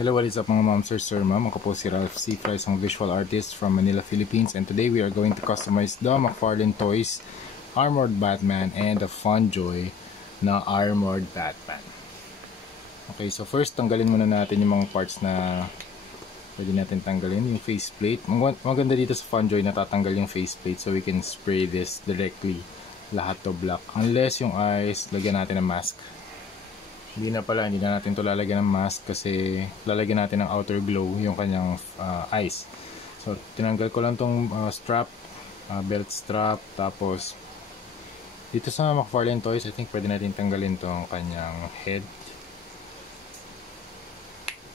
Hello, what is up mga ma'am, sir, ma'am? Ako po si Ralph C. Fry, isang visual artist from Manila, Philippines. And today we are going to customize the McFarlane Toys Armored Batman and the Funjoy na Armored Batman. Okay, so first tanggalin muna natin yung mga parts na pwede natin tanggalin. Yung faceplate. Maganda dito sa Funjoy na tatanggal yung faceplate so we can spray this directly lahat to black. Unless yung eyes, lagyan natin ng mask. Hindi na natin to lalagyan ng mask kasi lalagyan natin ng outer glow yung kanyang eyes. So tinanggal ko lang tong strap, belt strap. Tapos dito sa McFarlane Toys, I think pwede natin tanggalin tong kanyang head.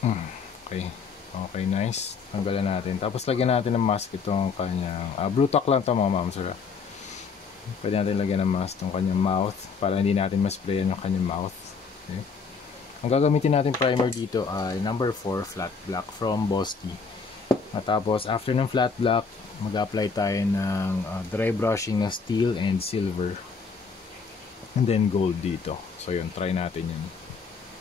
Okay, nice. Tanggalan natin. Tapos lagyan natin ng mask itong kanyang blue tack lang to mga ma'am sir. Pwede natin lagyan ng mask itong kanyang mouth para hindi natin ma-sprayan yung kanyang mouth. Okay. Ang gagamitin natin primer dito ay number 4 flat black from Bosky. At tapos after ng flat black, mag-apply tayo ng dry brushing ng steel and silver. And then gold dito. So yun, try natin yun.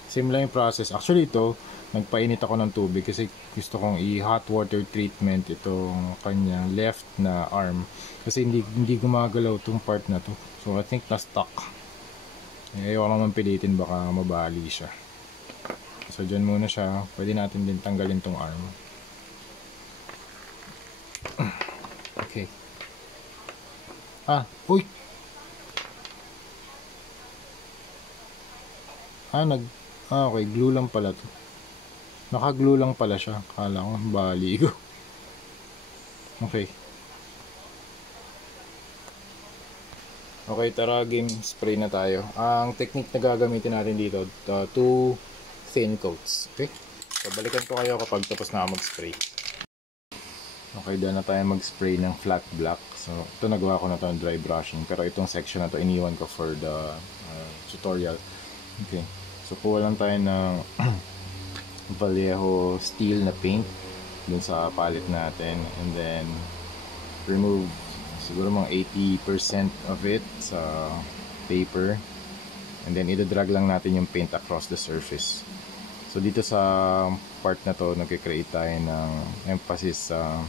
Same lang yung process. Actually ito, nagpainit ako ng tubig kasi gusto kong i-hot water treatment itong kanya left na arm. Kasi hindi gumagalaw itong part na to. So I think na-stuck. Ayaw naman pilitin, baka mabali siya. So dyan muna siya. Pwede natin din tanggalin tong arm. Okay. Uy! Okay, glue lang pala to. Naka-glue lang pala siya. Kala ko, bali ko. Okay. Okay, tara game, spray na tayo. Ang technique na gagamitin natin dito, 2 thin coats. Okay? So, balikan ko kayo kapag tapos na ako mag-spray. Okay, dahil na tayo mag-spray ng flat black. So, ito nagawa ko na ito ng dry brushing. Pero itong section na ito, iniwan ko for the tutorial. Okay. So, kuha lang tayo ng Vallejo steel na paint dun sa palette natin. And then, remove siguro mga 80% of it sa paper, and then ida-drag lang natin yung paint across the surface. So dito sa part na to, nagke-create tayo ng emphasis sa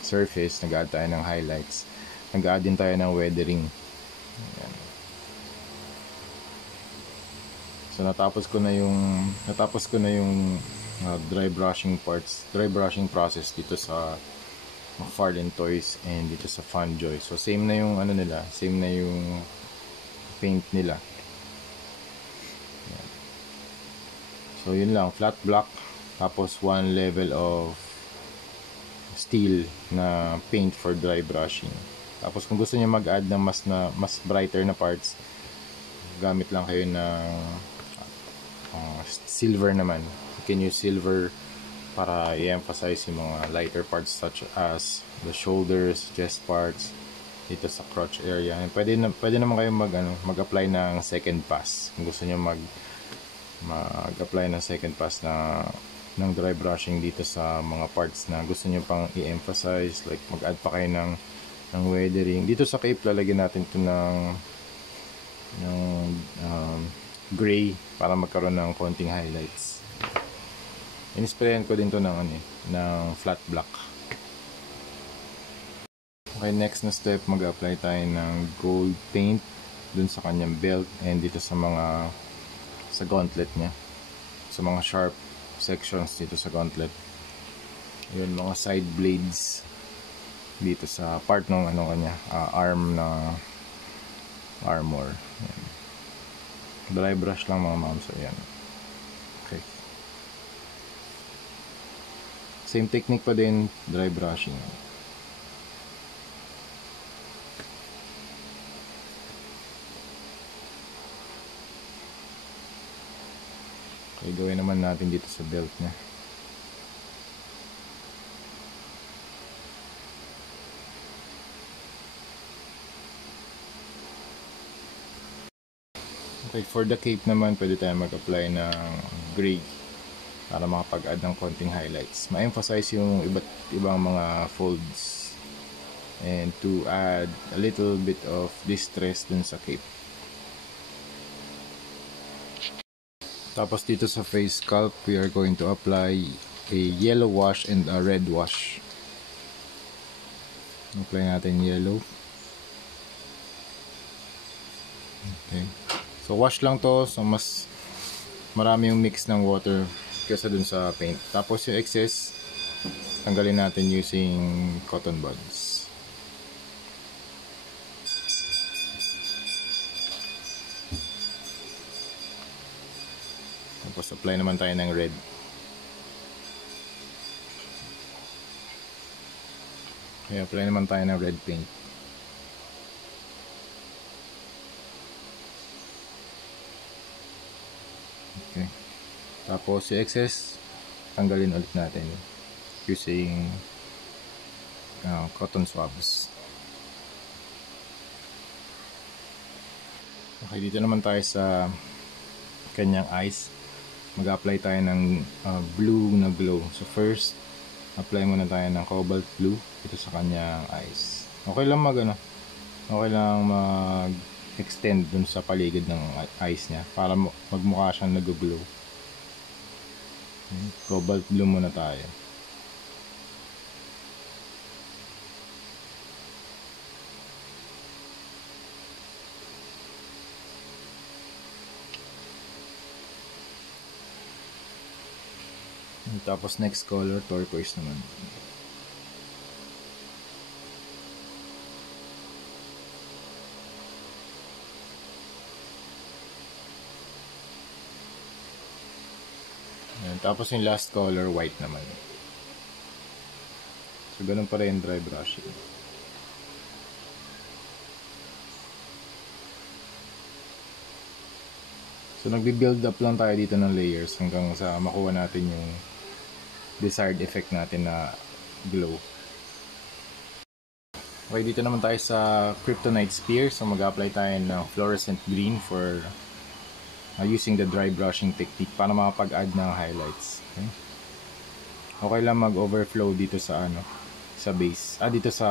surface, nag-add tayo ng highlights, nag-add din tayo ng weathering. Ayan. So natapos ko na yung dry brushing process dito sa McFarlane Toys and dito sa Funjoy. So same na yung same na yung paint nila. Yan. So yun lang, flat black tapos 1 level of steel na paint for dry brushing. Tapos kung gusto niyo mag-add ng mas brighter na parts, gamit lang kayo ng silver naman. You can use silver para i-emphasize yung mga lighter parts such as the shoulders, chest parts, dito sa crotch area. And pwede naman kayo mag-apply ng second pass. Kung gusto niyo mag-apply ng second pass ng dry brushing dito sa mga parts na gusto niyo pang i-emphasize, like mag-add pa kayo ng weathering. Dito sa cape, lalagyan natin ito ng gray para magkaroon ng konting highlights. In-sprayan ko din to ng flat black. Okay, next na step, mag-apply tayo ng gold paint dun sa kanyang belt and dito sa gauntlet niya. Sa mga sharp sections dito sa gauntlet. Yun, mga side blades dito sa part ng arm na armor. Yan. Dry brush lang mga ma'am. So yan. Okay. Same technique pa din, dry brushing. Okay, gawin naman natin dito sa belt niya. Okay, for the cape naman, pwede tayo mag-apply ng gray para makapag-add ng konting highlights. Ma-emphasize yung iba't ibang mga folds and to add a little bit of distress dun sa cape. Tapos dito sa face sculpt, we are going to apply a yellow wash and a red wash. Apply natin yellow. Okay. So wash lang to, so mas marami yung mix ng water kaysa dun sa paint. Tapos yung excess, tanggalin natin using cotton buds. Tapos apply naman tayo ng red. Okay, apply naman tayo ng red paint. Okay. Tapos yung excess, tanggalin ulit natin using cotton swabs. Okay, dito naman tayo sa kanyang eyes. Mag-apply tayo ng blue na glow. So first, apply muna tayo ng cobalt blue dito sa kanyang eyes. Okay lang okay lang mag-extend dun sa paligid ng eyes niya para magmukha siyang nag-glow. Okay, cobalt blue muna tayo. Tapos next color, turquoise naman. Ayan, tapos yung last color, white naman. So ganun pa rin dry brushing. So nagbi-build up lang tayo dito ng layers hanggang sa makuha natin yung desired effect natin na glow. Okay, dito naman tayo sa Kryptonite Spear. So mag-apply tayo ng fluorescent green for using the dry brushing technique para makapag-add ng highlights. Okay, okay lang mag-overflow dito sa sa base. Dito sa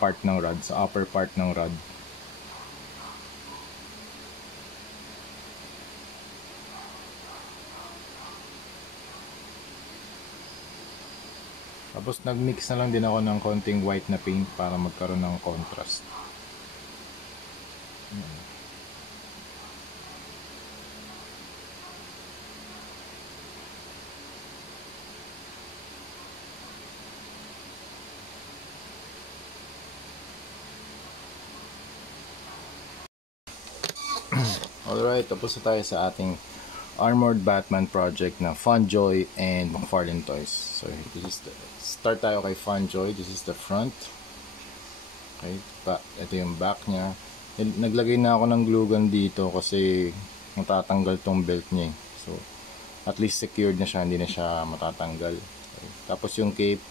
part ng rod, sa upper part ng rod. Tapos nag-mix na lang din ako ng konting white na paint para magkaroon ng contrast. Alright, tapos na tayo sa ating Armored Batman project na Funjoy and McFarlane Toys. So this is the start tayo kay Funjoy. This is the front. Okay, ito yung back niya. Naglagay na ako ng glue gun dito kasi matatanggal tong belt niya. So at least secured na siya, hindi na siya matatanggal. Okay. Tapos yung cape,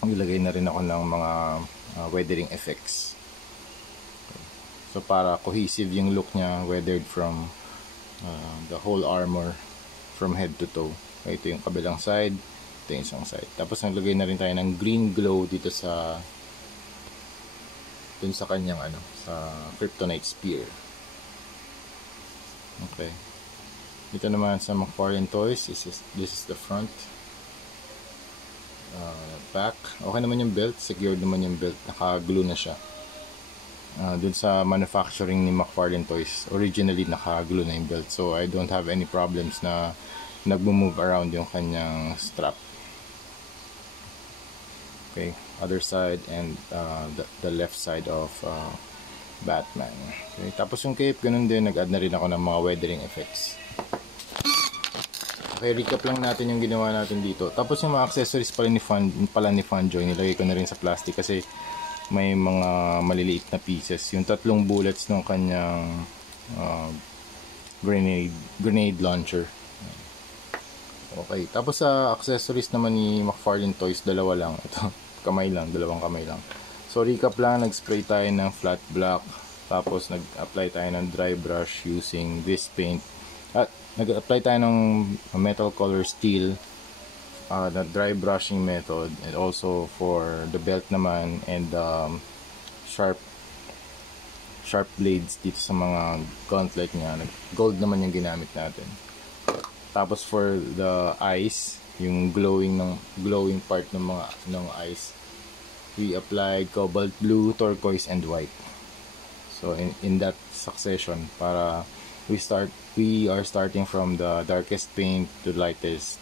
nilagay na rin ako ng mga weathering effects. Okay. So para cohesive yung look niya, weathered from the whole armor from head to toe. Okay, ito yung kabilang side, ito yung isang side. Tapos naglagay na rin tayo ng green glow dito sa dun sa kanyang sa Kryptonite Spear. Okay. Dito naman sa McFarlane Toys, this is the front. Back. Okay naman yung belt, secured naman yung belt, naka-glue na siya. Dun sa manufacturing ni McFarlane Toys, originally naka-glue na yung belt, so I don't have any problems na nag-move around yung kanyang strap. Okay, other side and the left side of Batman. Okay, tapos yung cape, ganun din, nag-add na rin ako ng mga weathering effects. Okay, recap lang natin yung ginawa natin dito. Tapos yung mga accessories pala ni Funjoy, nilagay ko na rin sa plastic kasi may mga maliliit na pieces. Yung 3 bullets ng kanyang grenade launcher. Okay, tapos sa accessories naman ni McFarlane Toys, dalawa lang. Ito, dalawang kamay lang. So recap lang, nag-spray tayo ng flat black, tapos nag-apply tayo ng dry brush using this paint. At nag-apply tayo ng metal color steel, the dry brushing method, and also for the belt naman and sharp blades dito sa mga gauntlet niya. Gold naman yung ginamit natin. Tapos for the eyes, yung glowing part ng eyes, we applied cobalt blue, turquoise, and white. So in that succession, para we are starting from the darkest paint to the lightest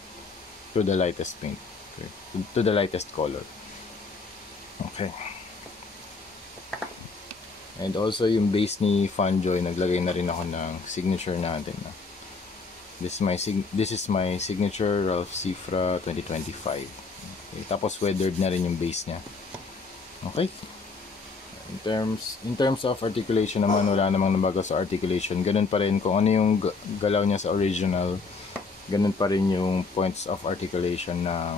paint. Okay. To the lightest color. Okay. And also yung base ni Funjoy, naglagay na rin ako ng signature natin. This is my signature Ralph Cifra 2025. Okay. Tapos weathered na rin yung base niya. Okay. In terms of articulation naman, wala namang nabago sa articulation. Ganun pa rin kung ano yung galaw niya sa original. Ganun pa rin yung points of articulation ng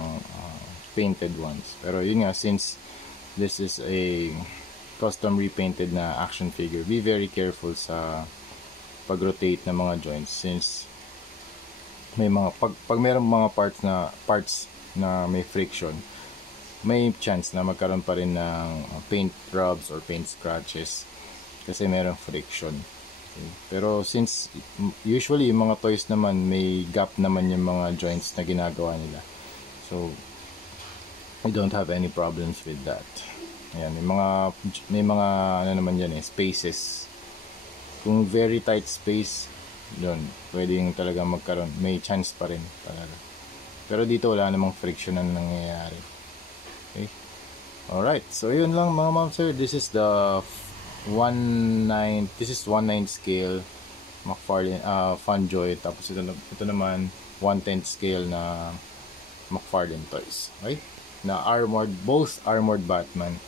painted ones. Pero yun nga, since this is a custom repainted na action figure, be very careful sa pag-rotate ng mga joints, since may mga pag mayroong mga parts na may friction, may chance na magkaroon pa rin ng paint rubs or paint scratches kasi merong friction. Okay. Pero since usually yung mga toys naman may gap naman yung mga joints na ginagawa nila, so we don't have any problems with that. Ayan, may mga ano naman yan spaces. Kung very tight space, doon pwedeng talaga magkaroon, may chance pa rin talaga. Pero dito wala namang friction na nangyayari. Okay. Alright, so yun lang mga ma'am sir. This is the 1/9 scale McFarlane Funjoy. Tapos ito naman 1/10 scale na McFarlane toys. Okay? Na both armored Batman.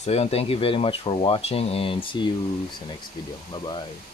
So yun, thank you very much for watching and see you sa next video. Bye bye.